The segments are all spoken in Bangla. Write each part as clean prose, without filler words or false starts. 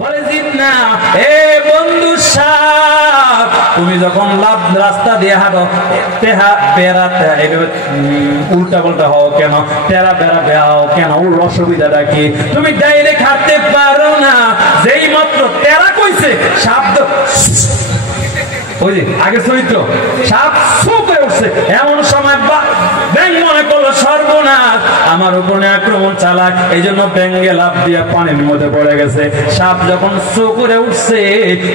বলে জিন্না এ বন্ধু সাপ, তুমি যখন রাস্তা দিয়ে হাঁটো বেড়াতে উল্টা পাল্টা হও কেন, তেরা বেড়া বেড়াও কেন, ওর অসুবিধাটা কি? তুমি ডাইরেক্ট হাঁটতে পারো না। যেই মাত্র তেরা কইছে সাপ ওই যে আগে চরিত্র সাপ সুপে উঠছে, এমন সময় ব্যাঙ মনে করলো সর্বনাশ, আমার উপরে আক্রমণ চালাক, এই জন্য ব্যাঙে লাফ দিয়ে পানির মধ্যে পড়ে গেছে। সাপ যখন শো করে উঠছে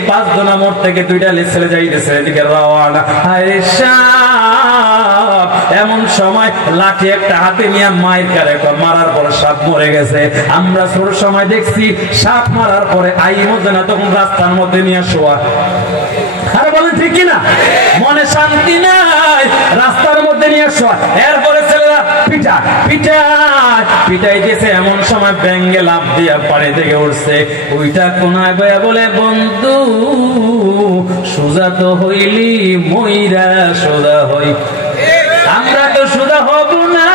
5 জনা মোড় থেকে 2টা ছেলে যাইতেছে এদিকে রওয়ানা। হায় সাপ! এমন সময় লাঠি একটা হাতে নিয়ে মায়ের কারে মারার পর সাপ মরে গেছে। আমরা ছোট সময় দেখছি সাপ মারার পরে আই মধ্যে না, তখন রাস্তার মধ্যে নিয়ে শোয়া। আরে বলেন ঠিক কিনা? মনে শান্তি নাই, রাস্তার মধ্যে নিয়ে শোয়া। এরপরে ছেলেরা পিটাই গেছে, এমন সময় ব্যাঙে লাফ দিয়া পানি থেকে উঠছে। ওইটা কোনায় বয়া বলে বন্ধু সোজা তো হইলি মইরা সোজা হই। আমরা তো সোজা হব না,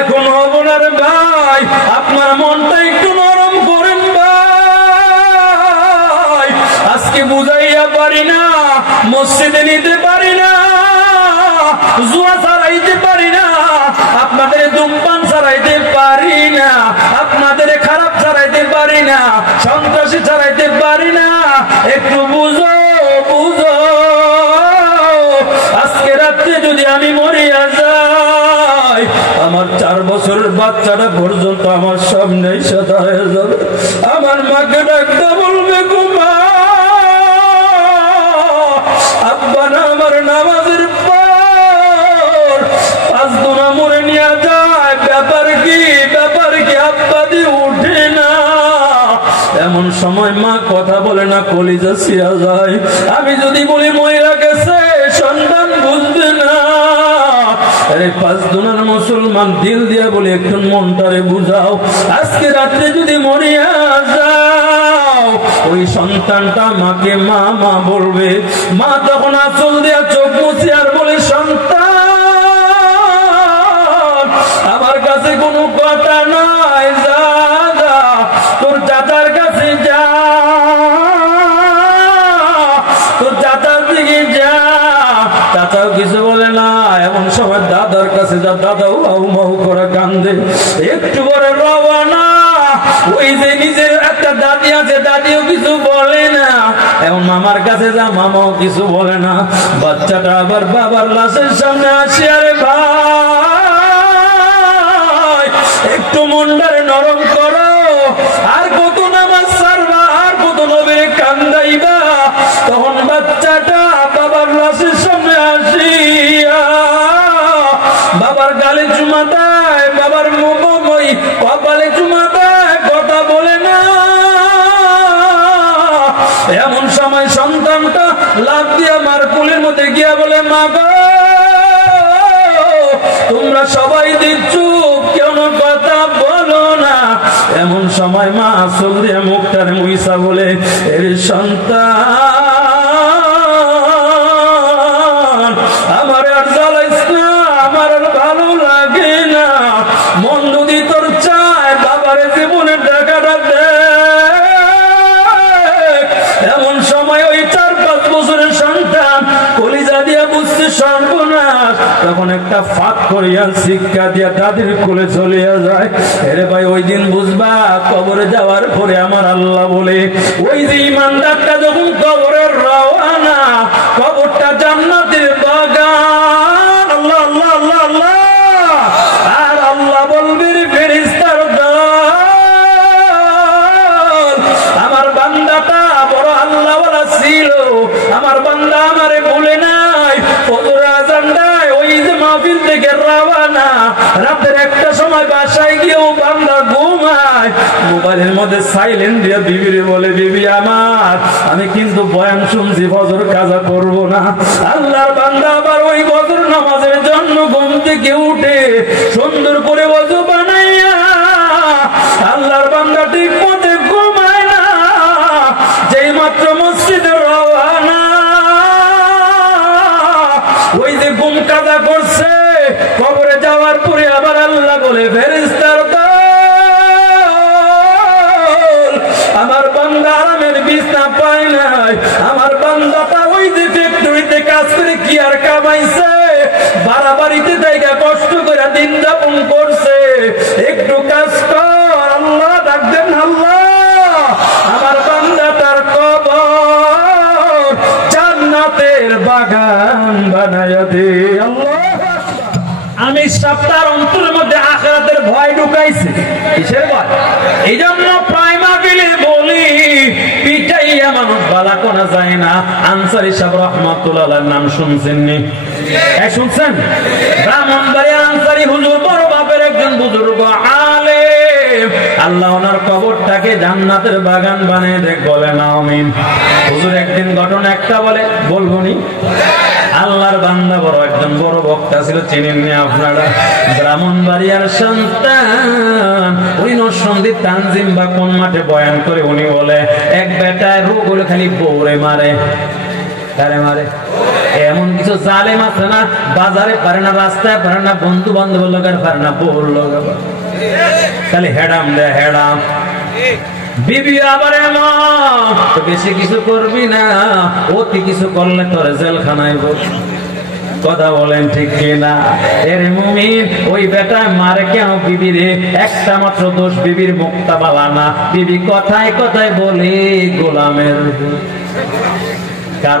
এখন হব না রে ভাই, আপনার মনটা একটু নরম করেন ভাই। আজকে বুঝাইয়া পারি না, মসজিদে নিতে পারি না, জুয়া ছাড়াইতে পারি না, আপনাদের ধূমপান ছাড়াইতে পারি না, আপনাদের খারাপ ছাড়াইতে পারি না, সন্ত্রাসী ছাড়াইতে পারি না। একটু বুঝো বুঝো, আজকে রাত্রে যদি আমি মরিয়া যাই, আমার 4 বছরের বাচ্চাটা পর্যন্ত আমার সামনেই সাদা হয়ে যাবে। আমার মাকে ডাকতে বলবে ঘুমা, আব্বা না আমার নামাজের পর 5 দুনা মরে নিয়ে যায়, ব্যাপার কি আব্বা দিয়ে উঠে না। এমন সময় মা কথা বলে না, কলিজা ছিয়া যায়। আমি যদি বলি মহিলা গেছে, সন্তান বুঝবে না। আরে 5 দুনার মুসলমান দিল দিয়া বলে একটু মনটারে বুঝাও। আজকে রাত্রে যদি মরিয়া যাও, ওই সন্তানটা মাকে মা মা বলবে। মা তখন আঁচল দিয়া চোখ মুছে আর বলে সন্তান আমার কাছে কোনো কথা নাই, যা তোর চাচার কাছে যা, তোর চাচার দিকে যা। চাচাও কিছু বলে না। এমন সময় দাদার কাছে যা, দাদাও হাউ মাউ করে কান্দে। একটু পরে রওনা, ওই যে নিজের একটা দাদি আছে, দাদিও কিছু বলে না। এমন মামার কাছে যা, মামাও কিছু বলে না। বাচ্চাটা আবার বাবার লাশের সামনে আসে, আরে ভাই একটু মনটারে নরম করো, আর কত নামাজ ছাড়বা, আর কত নবীরে কান্দাইবা। তখন বাচ্চাটা বাবার লাশের সামনে আসিয়া বাবার গালে চুমা দেয়, বাবার কপালে চুমা দেয়, কথা বলে না। এমন সময় সন্তানটা লাফ দিয়া মার কোলের মধ্যে গিয়া বলে, মা গো তোমরা সবাই দিচ্ছ, কেন কথা বলো না? এমন সময় মা আসল দিয়ে মুখটার মুইসা বলে, এর সন্তান আমার আর জ্বালাইস না, আমার আর ভালো লাগে না। মন যদি তোর চায় বাবারে জীবনের টাকাটা দে। এমন সময় ওই 4-5 বছরের সন্তান কলিজা দিয়া বুঝতে সর্বনাশ, তখন একটা ফাঁক করিয়া শিক্ষা দিয়া দাদির কোলে চলিয়া যায়। এরে ভাই ওই দিন বুঝবা, কবরে যাওয়ার পরে আমার আল্লাহ বলে, ওই যে ইমানদারটা যখন কবরে রওয়ানা, কবরটা জান্নাতের বাগান। আল্লাহ আল্লাহ আল্লাহ আল্লাহ। আর আল্লাহ বলবে ফেরেশতার দল, আমার বান্দাটা বড় আল্লাহওয়ালা ছিল, আমার বান্দা আমারে ভুলে নাই। ফজর আযান দেয়, ওই যে মাহফিল থেকে রওয়ানা, রাতের 1টা সময় বাসায় গিয়েও বান্দা ঘুমায়। মোবাইলের মধ্যে সাইলেন্ট দিয়ে বিবিরে বলে, বিবি আমার আমি কিন্তু বয়ান শুনছি, ফজর কাজা করব না। আল্লাহর বান্দা আবার ওই ফজর নামাজের জন্য ঘুম থেকে উঠে সুন্দর করে ওযু বানাইয়া আল্লাহর বান্দা ঠিক মতে ঘুমায় না। যেই মাত্র মসজিদে রওয়ানা, ওই যে ঘুম কাজা করছে, কবরে যাওয়ার পরে আবার আল্লাহ বলে, ফেরেশতার দল আমার ভাড়া বাড়িতে থেকে কষ্ট করে দিন যাপন করছে, একটু কাজ কর, আল্লাহ ডাকবেন, আল্লাহ আমার বান্দা তার কবর জান্নাতের বাগান বানায় দে। আল্লাহ, আমি সপ্তাহের অন্তরের মধ্যে আখিরাতের ভয় ঢুকাইছি। কিসের ভয়? এই জন্য প্রাইমারিলি বলি, পিটাইয়া মানুষ বালা কোনা যায় না। আনসারী সাহেব রাহমাতুল্লাহ আলাইহির নাম শুনছেননি? শুনছেন? ব্রাহ্মণবাড়িয়া আনসারী হুজুর, বড় বাপের একজন বুজুর্গ আলেম, আল্লাহ ওনার কবরটাকে জান্নাতের বাগান বানিয়ে দেখ, বলে না আমিন। হুজুর একদিন ঘটনা একটা বলে, বলবো নি? আল্লাহর বান্দা বড় একজন বড় বক্তা ছিল, চিনেননি আপনারা? ব্রাহ্মণবাড়িয়ার সন্তান, ওই নরসন্দীপ তানজিম বা কোন মাঠে বয়ান করে উনি বলে, এক বেটায় রোগ হলে খালি বউরে মারে। কারে মারে? এমন কিছু জালেম আছে না, বাজারে পারে না, রাস্তায় পারে না, বন্ধু বান্ধব লোকের পারে না, বউর লোক খালি হেডাম দেয়, হেডাম। বিবি আবার বেশি কিছু করবি না, অতি কিছু করলে তোর জেলখানায় বসবি। কথা বলেন ঠিক কিনা? এর মুমিন, ওই বেটা মারে কেন বিবিরে? একটা মাত্র দোষ, বিবির মুখটা বালা না। বিবি কথায় কথায় বলে গোলামের। কার?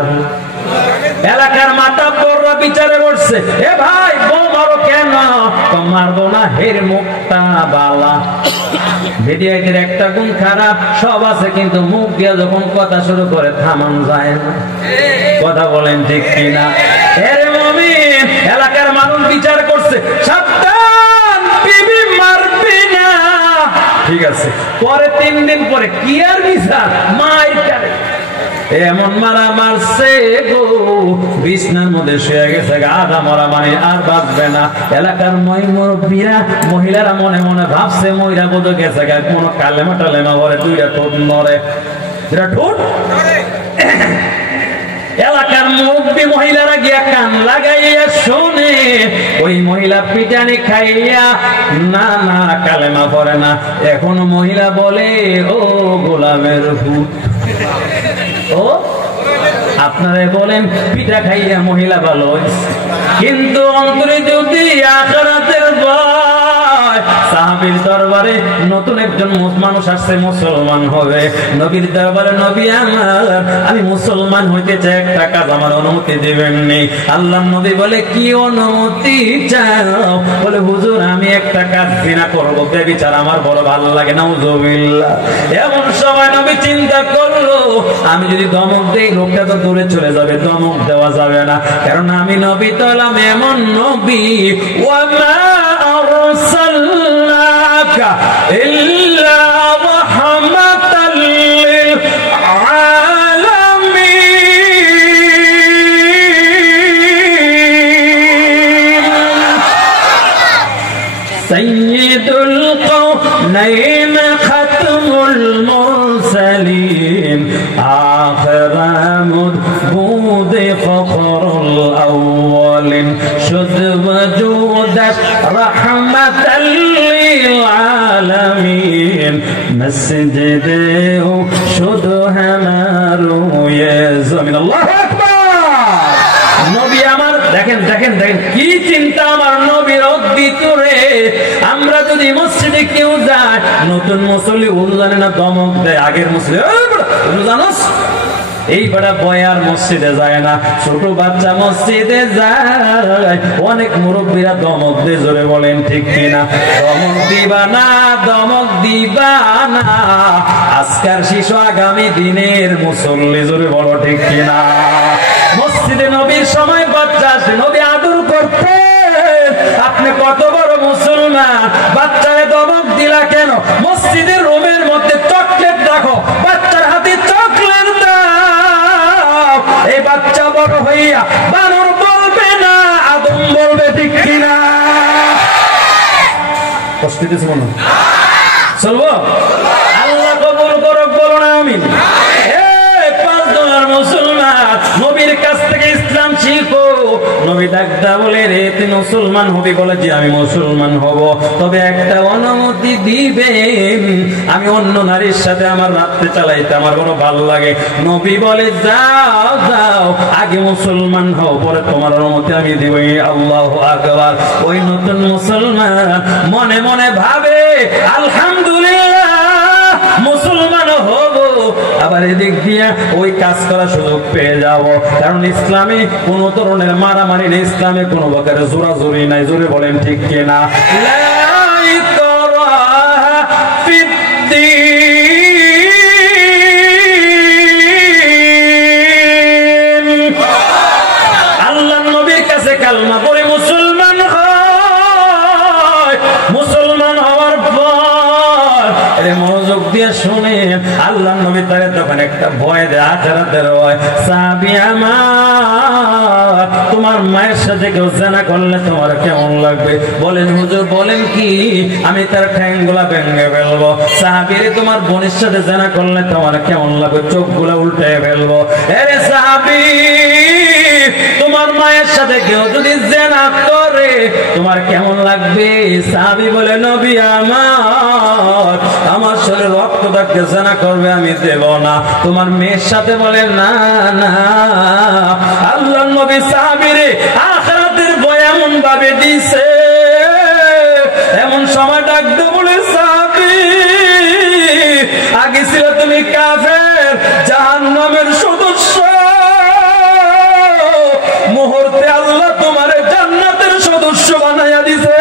এলাকার মাতাব্বররা বিচারে বসছে, এ ভাই বউ মারো কেন? মারবো না, হের মুখটা বালা। ভিডিওদের একটা গুণ খারাপ, সব আছে কিন্তু মুখ দিয়ে যখন কথা শুরু করে থামান যায় না। কথা বলেন ঠিক কিনা? এর মুমিন, এলাকার মানুষ বিচার করছে, সাবধান বিবি মারবি না। ঠিক আছে, পরে 3 দিন পরে কি আর বিচার? মায়ের কারে এমন মারা মারছে গো, বিছনার মধ্যে শুয়ে গেছে, আধা মরা মানে আর বাঁচবে না। এলাকার মুরব্বীরা, মহিলারা মনে মনে ভাবছে মহিলা বোধ গেছে, কোন কালেমা টালেমা ভরে 2টা ঠোঁট নড়ে, 2টা ঠোঁট। এলাকার মুরব্বী মহিলারা গিয়া কান লাগাইয়া শুনে, ওই মহিলা পিটানি খাইয়া না না কালেমা পড়ে না। এখন মহিলা বলে, ও গোলামের ভূত। ও আপনারা বলেন পিঠা খাইয়া মহিলা ভালো, কিন্তু অন্তরে যদি আখিরাতের ভয়। সাহাবীর দরবারে নতুন একজন মানুষ আসছে, মুসলমান হবে। নবীর দরবারে, নবী আমার, আমি মুসলমান হইতে চাই, একটা কাজ আমার অনুমতি দিবেননি? আল্লাহর নবী বলে, কি অনুমতি চাও? বলে, হুজুর আমি একটা কাজ জিনা করব, বেবিচার আমার বড় ভালো লাগে। নাউজুবিল্লাহ। এমন সময় নবী চিন্তা করলো, আমি যদি ধমক দেই লোকটা তো দূরে চলে যাবে, ধমক দেওয়া যাবে না, কারণ আমি নবী তো হলাম এমন নবী, ওয়া মা আরসালনাকা ইল্লা রাহমাতাল লিল আলামিন। সাইয়্যিদুল কাওনাইন খাতমুল মুরসালিন আখির মুদ ফখরুল আউয়ালিন শুদ ওয়াজুদাত রাহমাতাল লিল আলামিন মসজিদে শুদ হামারু ইয়া জামিন। আল্লাহু আকবার। নবী আমার, দেখেন দেখেন দেখেন কি চিন্তা আমার নবীর ভিতরে। আমরা যদি মসজিদে কেউ যায়, নতুন মুসল্লি উযু জানে না, ধমক দেয়। আগের মুসল্লি, উযু জানোস? এই বড়া বয়ার মসজিদে যায় না, ছোট বাচ্চা মসজিদে যায়, অনেক মুরব্বীরা ধমক দিয়ে, জোরে বলেন ঠিক কিনা? ধমক দিবা না, ধমক দিবা না। আজকার শিশু আগামী দিনের মুসল্লি, জোরে বলো ঠিক কিনা? মসজিদে নবীর সময় বাচ্চা আসে, নবী আদর করতে। আপনি কত বড় মুসলমান, বাচ্চারে ধমক দিলা কেন? মসজিদের রুমের মধ্যে চকলেট রাখো, বাচ্চার হাতে চকলেট দাও। এই বাচ্চা বড় হইয়া বানর বলবে না, আদম বলবে, ঠিক কিনা? কষ্ট দিতেছে মনে চলবো? আল্লাহ কবুল করুক, বলো না আমিন। মুসলমান, নবীর কাছ থেকে ইসলাম শিখো। নবী ডাকদা বলে, রে তুমি মুসলমান হবি বলে যে আমি মুসলমান হব, তবে একটা অনুমতি দিবেন, আমি অন্য নারীর সাথে আমার রাত্রে চালাইতে আমার বড় ভালো লাগে। নবী বলে যাও যাও, আগে মুসলমান হও, পরে তোমার অনুমতি আমি দিব। আল্লাহু আকবার। ওই নতুন মুসলমান মনে মনে ভাবে আলহামদুলিল্লাহ মুসলমান হব, আবার এদিক দিয়ে ওই কাজ করার সুযোগ পেয়ে যাব। কারণ ইসলামে কোন ধরনের মারামারি নেই, ইসলামে কোন প্রকারের জোরাজুরি নাই। জোরে বলেন ঠিক কিনা? আল্লাহ নবীর কাছে কালমা পড়ে মুসলমান হয়, মুসলমান হওয়ার পর মনোযোগ দিয়ে শুনে আল্লাহ নবী তাকে তখন একটা ভয় দেয়, আখেরাতের ভয়। সাহাবী আমার, তোমার মায়ের সাথে কেউ জেনা করলে তোমার কেমন লাগবে? বলেন হুজুর বলেন কি? আমি তার ঠ্যাংগুলা ভেঙে ফেলবো। সাহাবী তোমার বোনের সাথে জেনা করলে তোমার কেমন লাগবে? চোখগুলা উল্টে ফেলবো। আরে সাহাবী, তোমার মায়ের সাথে কেউ যদি জেনা করে তোমার কেমন লাগবে? সাহাবী বলে নবী আমার, আমার শরীরে রক্ত থাকতে জেনা করবে আমি দেব না। তোমার মেয়ের সাথে বলে না না। আল্লাহর নবী সাহাবীরে আখিরাতের ভয় এমন ভাবে দিছে, এমন সময় ডাকতে বলে সাহাবী, আগে ছিল তুমি কাফের, জাহান্নামের সদস্য, মুহূর্তে আল্লাহ তোমারে জান্নাতের সদস্য বানাইয়া দিছে।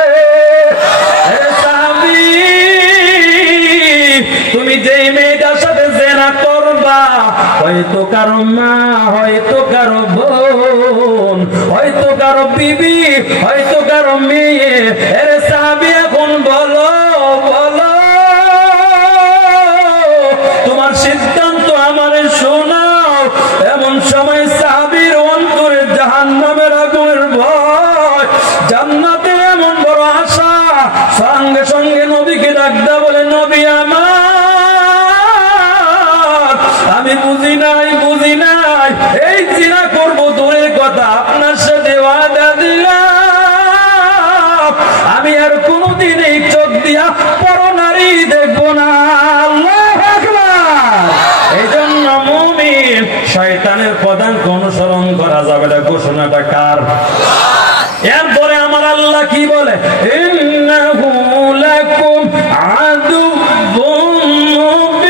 তুমি যেই মেয়েটার সাথে জেনা করবা, হয়তো কারো মা, হয়তো কারো বোন, হয়তো কারো বিবি, হয়তো কারো মেয়ে। আরে সাহাবী এখন বলো বলো, তোমার সিদ্ধান্ত আমারে শোনাও। এমন সময় সাহাবীর অন্তরে জাহান্নামের আগুনের ভয়, জান্নাতের এমন বড় আশা, সঙ্গে সঙ্গে নবীকে ডাকদা বলে নবী আমার, আমি বুঝি নাই বুঝি নাই, এই জিনা করবো দূরের কথা, আপনার সাথে ওয়াদা দিলাম আমি আর কোনদিন এই চোখ দিয়া পর নারী দেখবো না। আল্লাহু আকবার। এই জন্য মুমিন শয়তানের পদাঙ্ক অনুসরণ করা যাবে না। ঘোষণাটা কার? এরপরে আমার আল্লাহ কি বলে? ইন্নাহু লাকুম আদুউম মুবিন।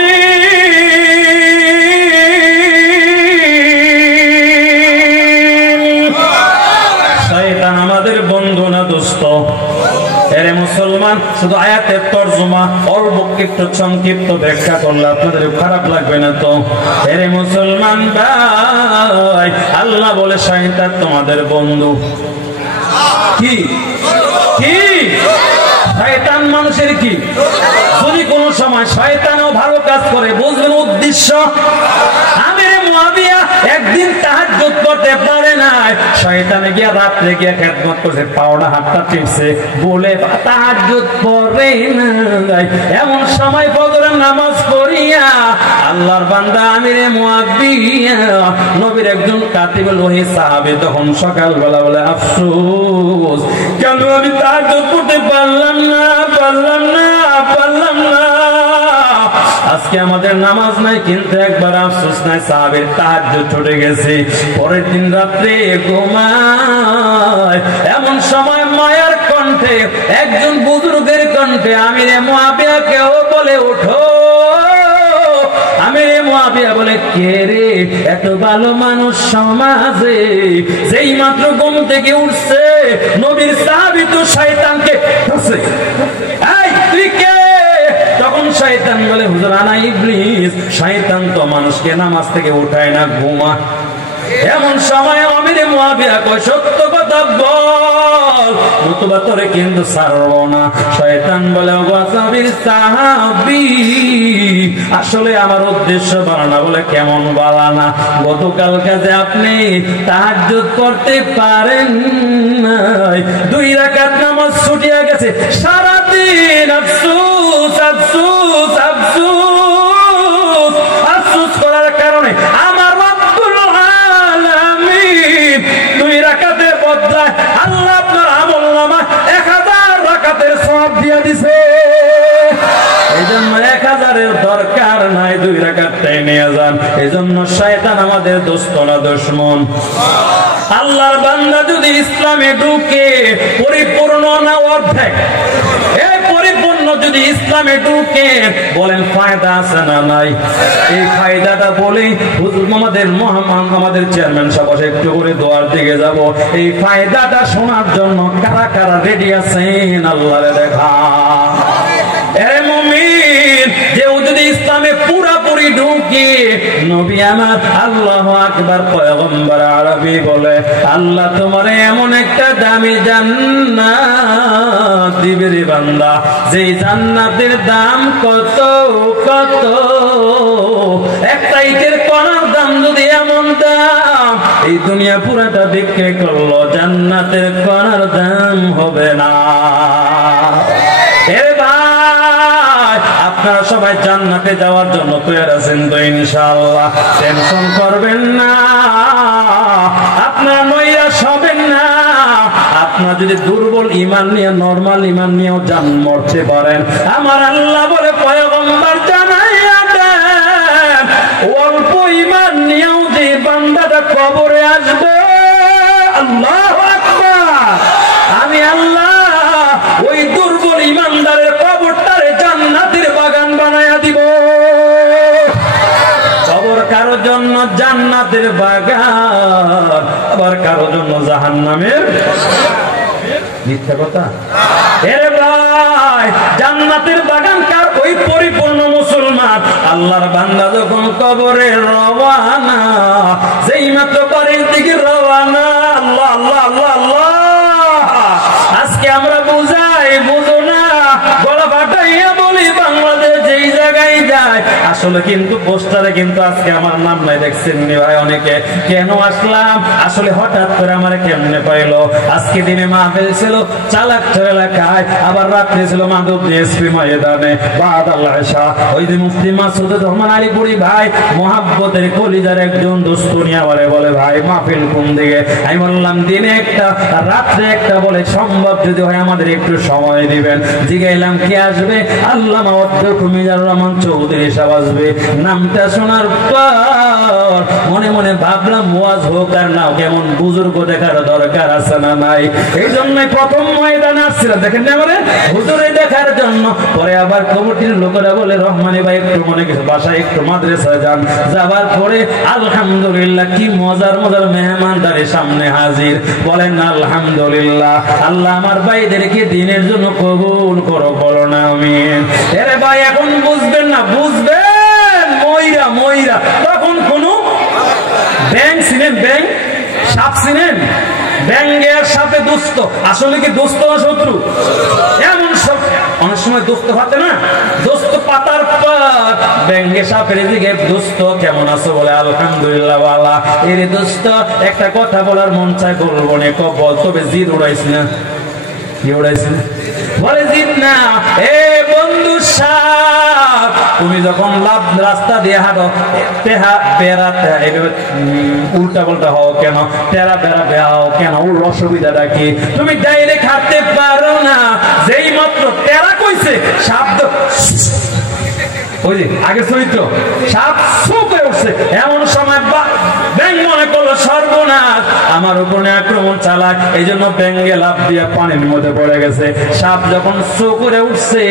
শয়তান আমাদের বন্ধু না দোস্ত? এরে মুসলমান, শুধু আয়াতের তরজমা অল্প একটু সংক্ষিপ্ত ব্যাখ্যা করলে আপনাদের খারাপ লাগবে না তো? এরে মুসলমান ভাই, আল্লাহ বলে শয়তান তোমাদের বন্ধু। কি কি? শয়তান মানুষের কি? যদি কোন সময় শয়তানও ভালো কাজ করে, বুঝবেন উদ্দেশ্য। আমিরে মুআবিয়া একদিন তাহাজ্জুদ করতে পারে না, শয়তানে গিয়া রাত্রে গিয়া খেদমত করছে, পাওনা হাতটা টিপছে বলে তাহাজ্জুদ পড়ে নাই। এমন সময় ফজরের নামাজ পড়িয়া আল্লাহর বান্দা আমিরে মুআবিয়া নবীর একজন কাতিবুল ওহী সাহাবী তখন সকালবেলা বলে আফসোস, কেন আমি তাহাজ্জুদ পড়তে পারলাম না পারলাম না পারলাম না। আজকে আমাদের নামাজ নাই, কিন্তু একবার আফসোস নাই, সাহাবীর তাহাজ্জুদ ছুটে গেছে। পরের দিন রাত্রে ঘুমায়, এমন সময় মায়ের কণ্ঠে, একজন বুজুর্গের কণ্ঠে আমিরে মুআবিয়া কেউ বলে ওঠো। আমিরে মুআবিয়া বলে কে রে? এত ভালো মানুষ সমাজে, যেই মাত্র ঘুম থেকে উঠছে নবীর সাহাবী তো শয়তানকে ধরছে। এই তুই কে? তখন শয়তান বলে হুজুর আনা ইবলিস। শয়তান তো মানুষকে নামাজ থেকে উঠায় না, ঘুমা। এমন সময় আমিরে মুআবিয়া কয় সত্য কথা বল, নতুবা তোরে কিন্তু ছাড়ব না। শয়তান বলে ওগো সাহাবীর সাহাবী, আসলে আমার উদ্দেশ্য বাড়ানা। বলে কেমন বাড়ানা? গতকাল কাজে আপনি তাহাজ্জুদ করতে পারেন নাই, 2 রাকাত নামাজ ছুটিয়া গেছে, সারাদিন আফসোস আফসোস আফসোস আফসোস করার কারণে আমার রব্বুল আলামিন 2 রাকাতের বদলায় আল্লাহ আপনার আমল 2 রাকাতটাই নিয়ে যান। এজন্য শয়তান আমাদের দোস্ত না দুশমন। আল্লাহর বান্দা যদি ইসলামে ঢুকে পরিপূর্ণ না অর্ধেক, এই পরিপূর্ণ যদি ইসলামে ঢুকে বলেন ফায়দা আছে না নাই? এই ফায়দাটা বলেই হুজুর আমাদের চেয়ারম্যান সাহেব একটু করে দোয়ার দিকে যাব। এই ফায়দাটা শোনার জন্য কারা কারা রেডি আছেন আল্লাহরে দেখা। এ মুমিন, যে যদি ইসলামে পুরাপুরি ঢুকে নবী আমার আল্লাহু আকবার পয়গম্বর আরবি বলে আল্লাহ তোমার এমন একটা দামি জান্নাত দিবে রে বান্দা, যে জান্নাতের দাম কত কত, একটা ইটের কণার দাম যদি এমন দাম, এই দুনিয়া পুরাটা বিক্রি করলো জান্নাতের কণার দাম হবে না। এ ভাই, আপনারা সবাই জান্নাতে যাওয়ার জন্য তৈরি আছেন তো ইনশাআল্লাহ? টেনশন করবেন না, আপনারা নৈরাশ হবেন না। আপনারা যদি দুর্বল ঈমান নিয়ে নরমাল ঈমান নিয়েও জান মরতে পারেন, আমার আল্লাহ বলে পয়গম্বর জানাইয়া দেন অল্প ঈমান নিয়েও যে বান্দাটা কবরে আসবে, আল্লাহু আকবার, আমি আল্লাহ ওই দুর্বল ঈমানদারের কবরটারে জান্নাতের বাগান বানায়া দিব। কবর কারো জন্য জান্নাতের বাগান, আবার কারো জন্য জাহান্নামের। মিথ্যা কথা? এরে ভাই, জান্নাতের বাগান কার? ওই পরিপূর্ণ মুসলমান। আল্লাহর বান্দা যখন কবরে রওয়ানা, যেই মাত্র বাড়ির দিকে রওয়ানা, আল্লাহ আল্লাহ আল্লাহ আল্লাহ, আজকে আমরা বুঝাই বুঝো না, গলা ফাটাইয়া বলি বাংলাদেশ যেই জায়গায় যায়, আসলে কিন্তু পোস্টারে কিন্তু আজকে আমার নাম নাই, দেখছেন নি ভাই অনেকে। কেন আসলাম? আসলে হঠাৎ করে আমার কেমনে পাইলো। আজকে দিনে মাহফিল ছিল চালাকচর এলাকায়, আবার রাত্রে ছিল মাধব ডিএসপি ময়দানে বাদ আল্লাহ শাহ। ওই যে মুফতি মাসুদুর রহমান আলীপুরি ভাই, মোহাব্বতের কলিজার একজন দোস্ত নিয়ে আমারে বলে ভাই মাহফিল কোন দিকে? আমি বললাম দিনে একটা রাত্রে একটা, বলে সম্ভব যদি হয় আমাদের একটু সময় দিবেন। জিগাইলাম কি আসবে? আল্লামা অধ্যক্ষ মিজানুর রহমান চৌধুরী সাহেব আসবে। নামটা শোনার পর মনে মনে ভাবলাম ওয়াজ হোক আর না, কেমন বুজুর্গ দেখার দরকার আছে না নাই? এই জন্যই প্রথম ময়দানে আসছিলাম, দেখেন না বলে হুজুরে দেখার জন্য। পরে আবার কমিটির লোকেরা বলে রহমানি ভাই একটু মনে কিছু বাসায় একটু মাদ্রাসায় যান। যাবার পরে আলহামদুলিল্লাহ কি মজার মজার মেহমানদারের সামনে হাজির। বলেন আলহামদুলিল্লাহ, আল্লাহ আমার ভাইদেরকে দিনের জন্য কবুল করো, বলো না আমিন। এরে ভাই এখন বুঝবেন না, বুঝবেন ময়রা ময়রা। তখন কোন ব্যাংক ছিলেন, ব্যাংক সাপ ছিলেন, ব্যাংকের সাথে দুস্থ। আসলে কি দুস্থ না শত্রু? এমন সব অনেক সময় দুস্থ হাতে না, দোস্ত পাতার পর ব্যাংকে সাপের দিকে দোস্ত কেমন আছো বলে আলহামদুলিল্লাহ বালা। এর দোস্ত একটা কথা বলার মন চায় বলবো না, বল তবে জিদ উড়াইস না। কি উড়াইস না? বলে জিদ না। এ বন্ধু সাপ, তুমি যখন লাভ রাস্তা দিয়ে হাঁটো বেড়াতে উল্টা পাল্টা হও কেন? তেরা বেড়া বেড়াও কেন? ওর অসুবিধাটা কি? তুমি ডাইরেক্ট হাঁটতে পারো না। যেই মাত্র তেরা কইছে সাপ ওই যে আগে চরিত্র সাপ সুপে উঠছে, এমন সময় ব্যাঙ মনে করলো সর্বনাশ, আমার উপরে আক্রমণ চালাক। এই জন্য ব্যাঙে লাফ দিয়ে পানির মধ্যে পড়ে গেছে। সাপ যখন শো করে উঠছে,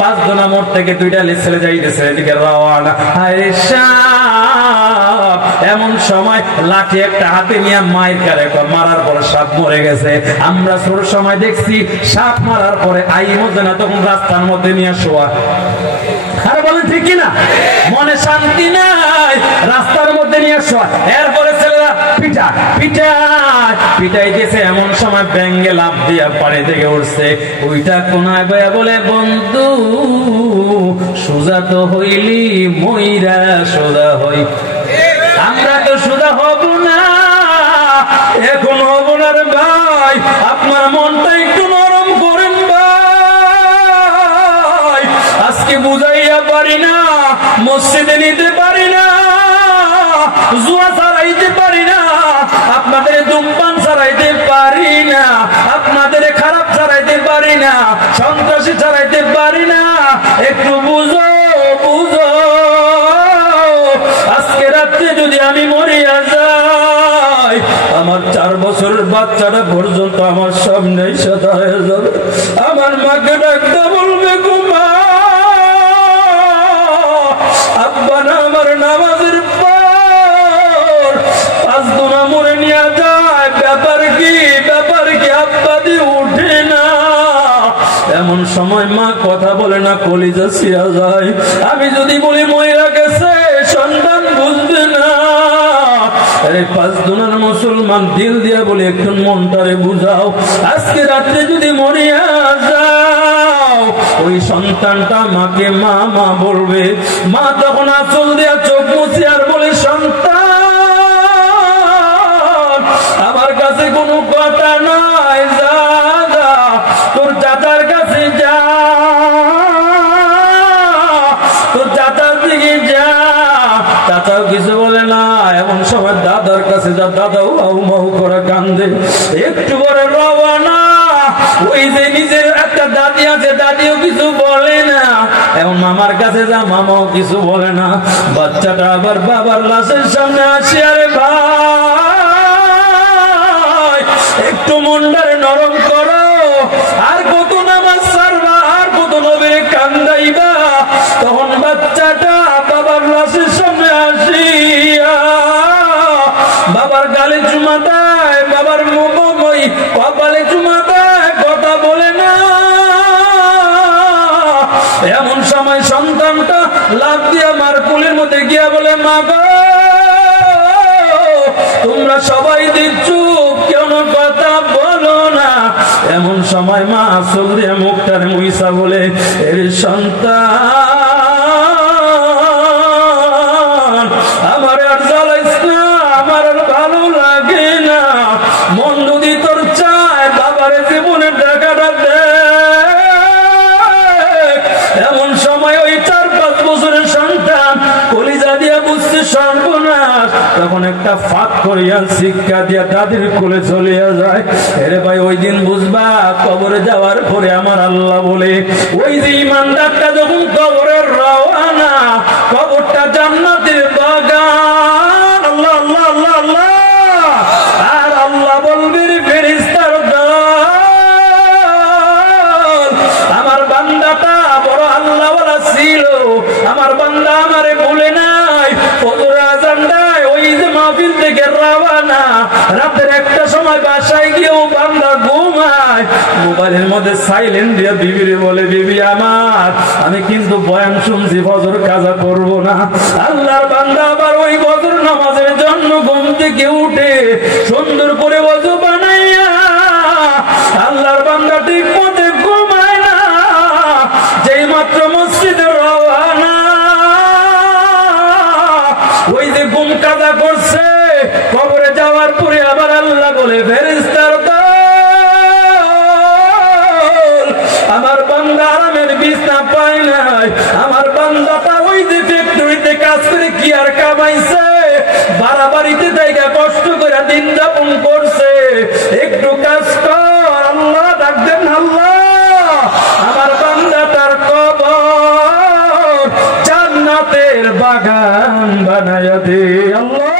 5 জনা মোড় থেকে 2টা ছেলে যাইতেছে এদিকে রওয়ানা। হায় সাপ! এমন সময় লাঠি একটা হাতে নিয়ে মায়ের কারে মারার পর সাপ মরে গেছে। আমরা ছোট সময় দেখছি সাপ মারার পরে আই মধ্যে না, তখন রাস্তার মধ্যে নিয়ে শোয়া। আরে বলেন ঠিক কিনা? মনে শান্তি নাই, রাস্তার মধ্যে নিয়ে শোয়া। এরপরে ছেলেরা পিটা পিটা পিটাইতেছে। এমন সময় ব্যাঙে লাফ দিয়া পাড়ে থেকে উঠছে। ওইটা কোনায় বয়া বলে বন্ধু সোজা তো হইলি মইরা সোজা হই। আমরা তো সোজা হব না, এখন হব না রে ভাই। আপনার মনটা একটু নরম করেন ভাই। আজকে বুঝাইয়া পারি না, মসজিদে নিতে পারি না, জুয়া ছাড়াইতে পারি না, আপনাদের ধূমপান ছাড়াইতে পারি না, আপনাদের খারাপ ছাড়াইতে পারি না, সন্ত্রাসী ছাড়াইতে পারি না। একটু বুঝো বুঝো বছরের বাচ্চাটা পর্যন্ত আমার সামনেই সাদা হয়ে যাবে। আমার মাকে ডাকতে বলবে, গো মা, আব্বা না আমার নামাজের পর 5 দুনা মরে নিয়ে যায়, ব্যাপার কি আব্বা দিয়ে উঠে না। এমন সময় মা কথা বলে না, কলিজা ছিয়া যায়। আমি যদি বলি মহিলা গেছে, সন্তান বুঝবে না। আরে 5 দুনার মুসলমান, দিল দিয়া বলে একটু মনটারে বুঝাও। আজকে রাত্রে যদি মরিয়া যাও, ওই সন্তানটা মাকে মা মা বলবে। মা তখন আঁচল দিয়া চোখ মুছে আর বলে, সন্তান আমার কাছে কোনো কথা নাই, যা যা তোর চাচার কাছে যা, তোর চাচার দিকে যা। চাচাও কিছু বলে না। এমন সময় দাদার কাছে যা, দাদাও হাউ মাউ করে কান্দে। একটু পরে রওনা। ওই যে নিজের একটা দাদি আছে, দাদিও কিছু বলে না। এমন মামার কাছে যা, মামাও কিছু বলে না। বাচ্চাটা আবার বাবার লাশের সামনে আসে, আরে ভাই একটু মনটারে নরম করো, আর কত নামাজ ছাড়বা, আর কত নবীর কান্দাইবা। তখন বাচ্চাটা বাবার লাশের সামনে আসিয়া বাবার গালে চুমা দেয়, বাবার মুখময় কপালে চুমা দেয়, কথা বলে না। এমন সময় সন্তানটা লাফ দিয়া মার কোলের মধ্যে গিয়া বলে, মা গো, তোমরা সবাই দিচ্ছ, কেন কথা বলো না। এমন সময় মা আসল দিয়ে মুখটার মুইসা বলে, এর সন্তান আমার আর জ্বালাইস না, আমার আর ভালো লাগে না। মন যদি তোর চায় বাবারে জীবনে টাকাটা দে। এমন সময় ওই 4-5 বছরের সন্তান কলিজা দিয়া বুঝছে সর্বনাশ। তখন একটা ফাঁক করিয়া শিক্ষা দিয়া দাদির কোলে চলিয়া যায়। এরে ভাই, ওই দিন বুঝবা, কবরে যাওয়ার পরে আমার আল্লাহ বলে, ওই যে ইমানদারটা যখন কবরে রওয়ানা, কবরটা জান্নাতের বাগান। আল্লাহ আল্লাহ আল্লাহ আল্লাহ। আর আল্লাহ বলবে, ফেরেশতার দল, আমার বান্দাটা বড় আল্লাহওয়ালা ছিল, আমার বান্দা আমারে ভুলে নাই। ফজর আযান দেয়, ওই যে মাহফিল থেকে রওয়ানা, রাতের 1টা সময় বাসায় গিয়েও বান্দা ঘুমায়। মোবাইলের মধ্যে সাইলেন্ট দিয়ে বিবিরে বলে, বিবি আমার, আমি কিন্তু বয়ান শুনছি, ফজর কাজা করব না। আল্লাহর বান্দা আবার ওই ফজর নামাজের জন্য ঘুম থেকে উঠে সুন্দর করে ওযু বানাইয়া আল্লাহর বান্দা ঠিক মতে ঘুমায় না। যেই মাত্র মসজিদে রওয়ানা, ওই যে ঘুম কাজা করছে, কবরে যাওয়ার পরে আবার আল্লাহ বলে, ফেরেশতার দল, আমার বান্দা আরামের বিছনা পায় নাই। আমার বান্দাটা ওই যে ফ্যাক্টরিতে কাজ করে কি আর কামাইছে, বাড়াবাড়িতে জায়গা কষ্ট করে দিন যাপন করছে। একটু কাজ কর, আল্লাহ ডাক দেন, আল্লাহ আমার বান্দাটার কবর জান্নাতের বাগান বানায়া দে। আল্লাহ